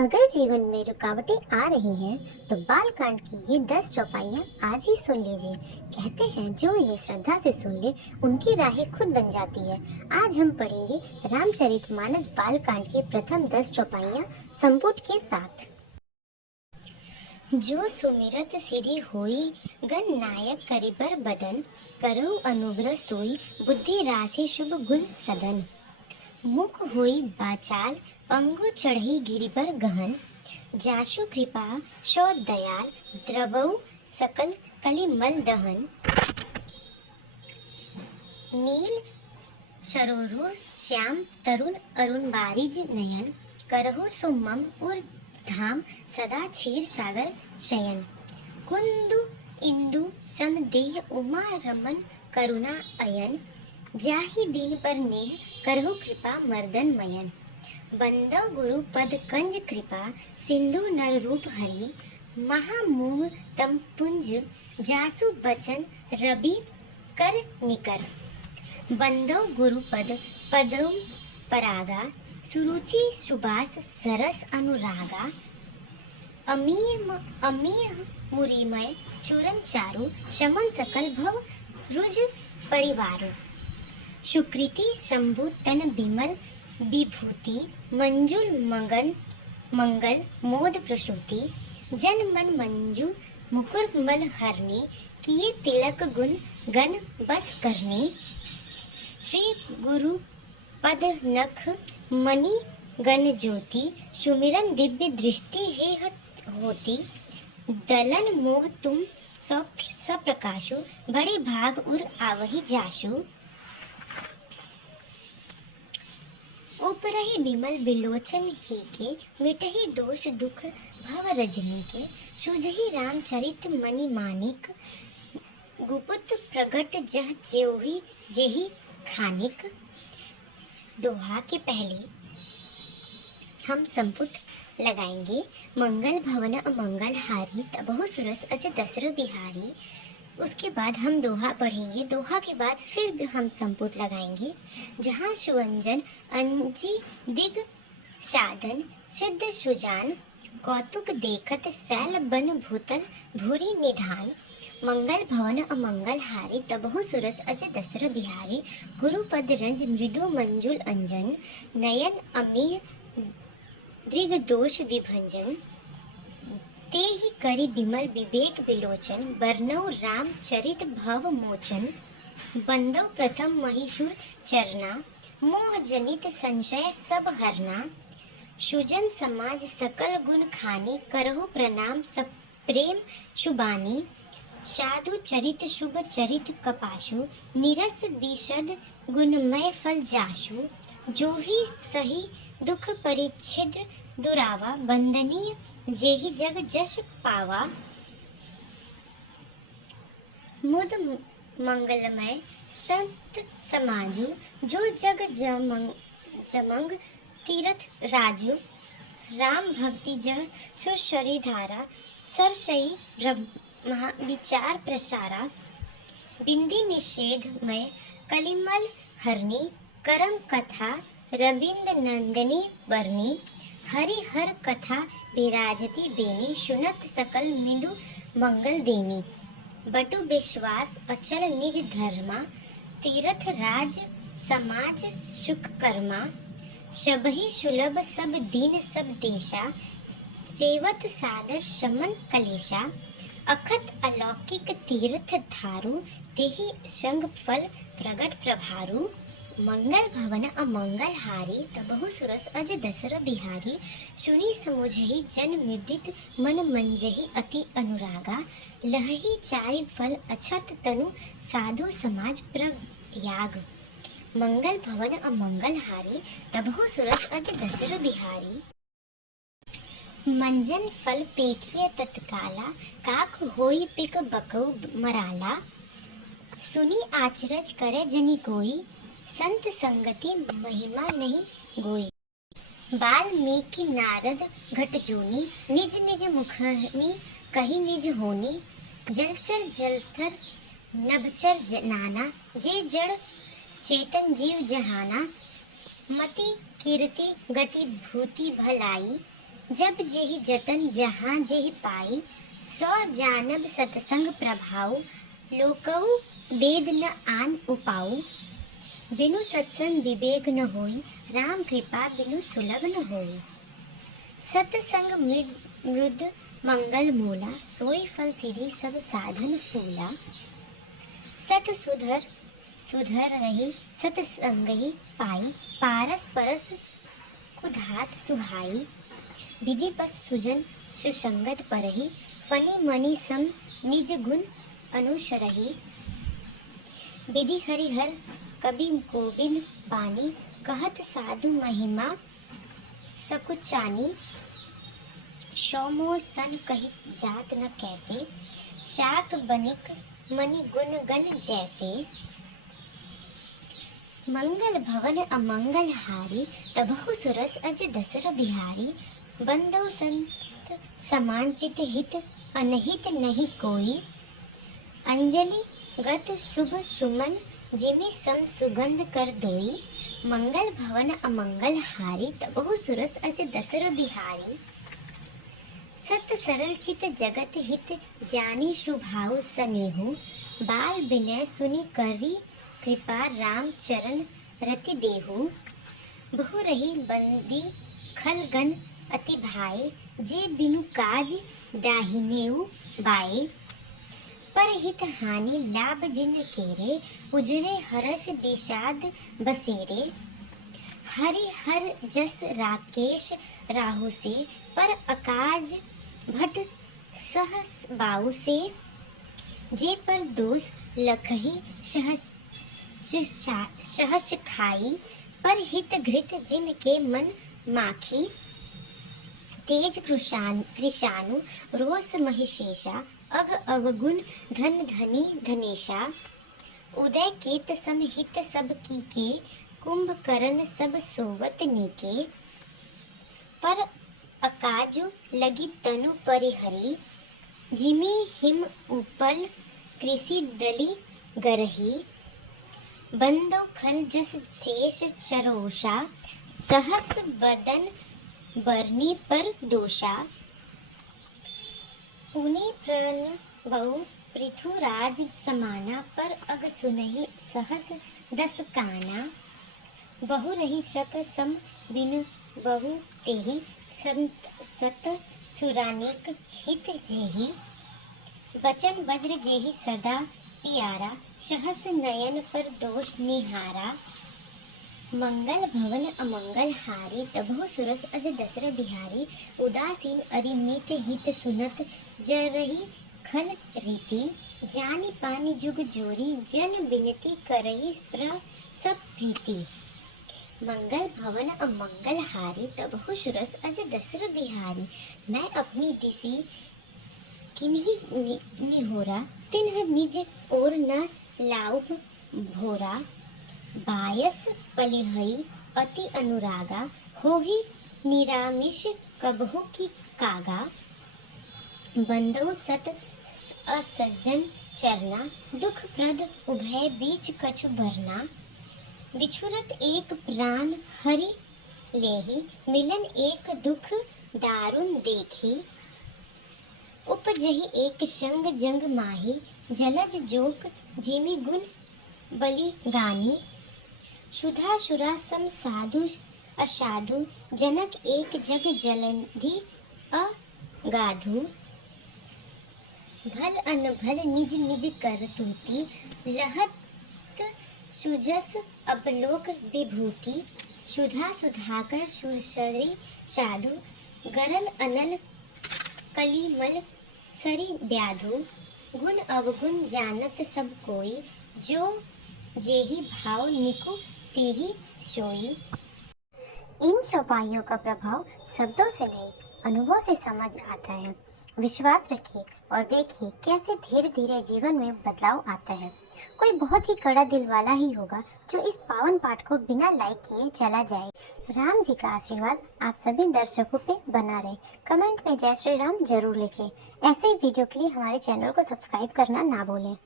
अगर जीवन में रुकावटें आ रही हैं तो बालकांड की ये 10 चौपाइयाँ आज ही सुन लीजिए। कहते हैं जो इन्हें श्रद्धा से सुन ले उनकी राहें खुद बन जाती है। आज हम पढ़ेंगे रामचरितमानस बालकांड की प्रथम 10 चौपाइयाँ संपुट के साथ। जो सुमिरत सिरि होई गण नायक करिबर बदन, करहु अनुग्रह सोई बुद्धि राशि शुभ गुण सदन। मुख होई बाचाल पंगु चढ़ई गिरि पर गहन, जासु कृपा सो दयाल द्रवऊ सकल कलि मल दहन। नील सरोरु श्याम तरुण अरुण बारिज नयन, करहु सुमम उर धाम सदा क्षीर सागर शयन। कुंदु इंदु सम देह उमा रमन करुणा अयन, जाहि दीन पर नेह करहु कृपा मर्दन मयन। बंदव गुरु पद कंज कृपा सिंधु नर रूप हरि, महामूह तम पुंज जासु बचन रवि कर निकर। बंदव गुरु पद पदम परागा, सुरुचि सुबास सरस अनुरागा। अमीय मुरीमय चूरन चारु, शमन सकल भव रुज परिवारो। सुकृति शंभु तन बिमल विभूति, मंजुल मगन मंगल मोद प्रसूति। जन मन मंजू मुकुर मल हरनी, किए तिलक गुण गण बस करनी। श्री गुरु पद नख मणि गण ज्योति, सुमिरन दिव्य दृष्टि हे होती। दलन मोह तुम सप्रकाशु, बड़े भाग उर आवहि जासु। ऊपरहि बिमल बिलोचन ही के, मिटहि दोष दुख भव रजनी के। सुझहि रामचरित मणि मानिक, गुप्त प्रगट जह ज्योहि जेहि खानिक। दोहा के पहले हम संपुट लगाएंगे। मंगल भवन अमंगल हारी, तबहु सुरस अज दसर बिहारी। उसके बाद हम दोहा पढ़ेंगे। दोहा के बाद फिर हम संपुट लगाएंगे। जहाँ सुवंजन अंजी दिग साधन, सिद्ध सुजान कौतुक देखत सैल बन भूतल भूरी निधान। मंगल भवन अमंगल हारी, तबहु सुरस अज दसर बिहारी। गुरुपद रंज मृदु मंजुल अंजन, नयन अमीय दृग दोष विभंजन। ते ही करि बिमल विवेक विलोचन, बरनऊ राम चरित भव मोचन। बंदव प्रथम महिषुर चरना, मोह जनित संशय सब हरना। सुजन समाज सकल गुण खानी, करहु प्रणाम सब प्रेम शुबानी। साधु चरित शुभ चरित कपाशु, निरस विशद गुणमय फल जासु। जो ही सही दुख परिच्छिद्र दुरावा, बंदनीय जेहि जग जस पावा। मुद मंगलमय संत समाजु, जो जग जमंग तीर्थ राजु। राम भक्ति जह सुरसरी धारा, सरसई ब्रह्मा विचार प्रसारा। बिंदी निषेध मय कलिमल हरनी, करम कथा रविंद नंदनी बरनी। हरि हर कथा विराजती बेनी, सुनत सकल मिदु मंगल देनी। बटु विश्वास अचल निज धर्मा, तीर्थ राज समाज सुख कर्मा। सबहि सुलभ सब दीन सब देशा, सेवत सादर समन कलेशा। अखत अलौकिक तीर्थ धारु, तेहि संग फल प्रगट प्रभारु। मंगल भवन अमंगल हारी, तबहु सुरस अज दसर बिहारी। सुनी समुझहि जन मुदित मन मंजहि अति अनुरागा। लहहि चारि फल अछत तनु, साधु समाज प्रयाग। मंगल भवन अमंगल हारी, तबहु सुरस अज दसर बिहारी। मंजन फल पेखिय तत्काला, काक होई पिक बकौ मराला। सुनी आचरज करे जनि कोई, संत संगति महिमा नहीं गोई। वाल्मीकि नारद घट जोनी, निज निज मुखनि कही निज होनी। जलचर जलथर नभचर नाना, जे जड़ चेतन जीव जहाना। मति कीर्ति गति भूति भलाई, जब जेहि जतन जहाँ जेहि पाई, सौ जानब सतसंग प्रभाव, लोकहु वेद न आन उपाऊ। बिनु सत्संग विवेक न होई, राम कृपा बिनु सुलभ न होई। सत्संग मृद मंगल मूला, सोई फल सिद्धि सब साधन फूला। सठ सुधर सुधर रही, सतसंगहि पाई, पारस परस कुधात सुहाई। विधि पस सुजन सुसंगत परहि, फनि मनि सम निज गुण अनुसरहि। विधि हरिहर कवि गोविंद बानी, कहत साधु महिमा सकुचानी। सौमो सन कही जात न कैसे, शाक बनिक मनि गुण गण जैसे। मंगल भवन अमंगल हारी, तबहु सुरस अज दसर बिहारी। बंदौ संत समान चित हित, अनहित नहीं कोई। अंजलि गत शुभ सुमन, जिमि सम सुगंध कर दोई। मंगल भवन अमंगल हारी, तबहु सुरस अज दसर बिहारी। सत सरल चित जगत हित, जानी शुभाउ सनेहु। बाल विनय सुनि करी, कृपा राम चरण रति देहु। बहु रही बंदी खल गन अति भाई, जे बिनु काज दाहिनेउ बाई। पर हित हानि लाभ जिन केरे, उजरे हर्ष विषाद बसेरे। हरि हर जस राकेश राहु से, पर अकाज भट सहस बाहु से। जे पर दोष लखहि सहस खाई, पर हित घृत जिन के मन माखी। तेज कृषाणु रोष महिषेशा, अग अवगुण धन धनी धनेशा। उदय केत सम हित सब कीके, कुंभकर्ण सब सोवत नीके। पर अकाजु लगी तनु परिहरी, जिमि हिम उपल कृषि दलि गरही। बंदो खल जस शेष सरोषा, सहस बदन बरनी पर दोषा। पुनि प्रण बहु पृथुराज समाना, पर अग सुनहि सहस दस काना। बहु रही शक सम बिनु बहु तेहि, सत सुरानिक हित जेहि। बचन वज्र जेहि सदा पियारा, सहस नयन पर दोष निहारा। मंगल भवन अमंगल हारी, तबहु सुरस अज दसर बिहारी। उदासीन अरिमित हित सुनत, जरहि खल रीति। जानि पानि जुग जोरी, जन बिनती करहि सब प्रीति। मंगल भवन अमंगल हारी, तबहु सुरस अज दसर बिहारी। मैं अपनी दिसि किन्हि निहोरा, तिन्ह निज ओर न लाउप भोरा। बायस पलिहई अति अनुरागा, होहि निरामिष कबहु की कागा। बंदो सत असज्जन चरना, दुख प्रद उभय बीच कछु भरना। बिछुरत एक प्राण हरि लेहि, मिलन एक दुख दारुण देखी। उपजहि एक संग जंग माही, जलज जोक जिमि गुण बलि गानी। सुधा सुरा सम साधु असाधु, जनक एक जग जलधि अगाधु। भल अनभल निज निज कर तूती, लहत सुजस अपलोक विभूति। सुधा सुधाकर सुसरी साधु, गरल अनल कलिमल सरी व्याधु। गुण अवगुण जानत सब कोई, जो जेहि भाव निकु तेहि सोई। इन चौपाइयों का प्रभाव शब्दों से नहीं, अनुभव से समझ आता है। विश्वास रखिए और देखिए कैसे धीरे धीरे जीवन में बदलाव आता है। कोई बहुत ही कड़ा दिल वाला ही होगा जो इस पावन पाठ को बिना लाइक किए चला जाए। राम जी का आशीर्वाद आप सभी दर्शकों पे बना रहे। कमेंट में जय श्री राम जरूर लिखें। ऐसे ही वीडियो के लिए हमारे चैनल को सब्सक्राइब करना ना भूलें।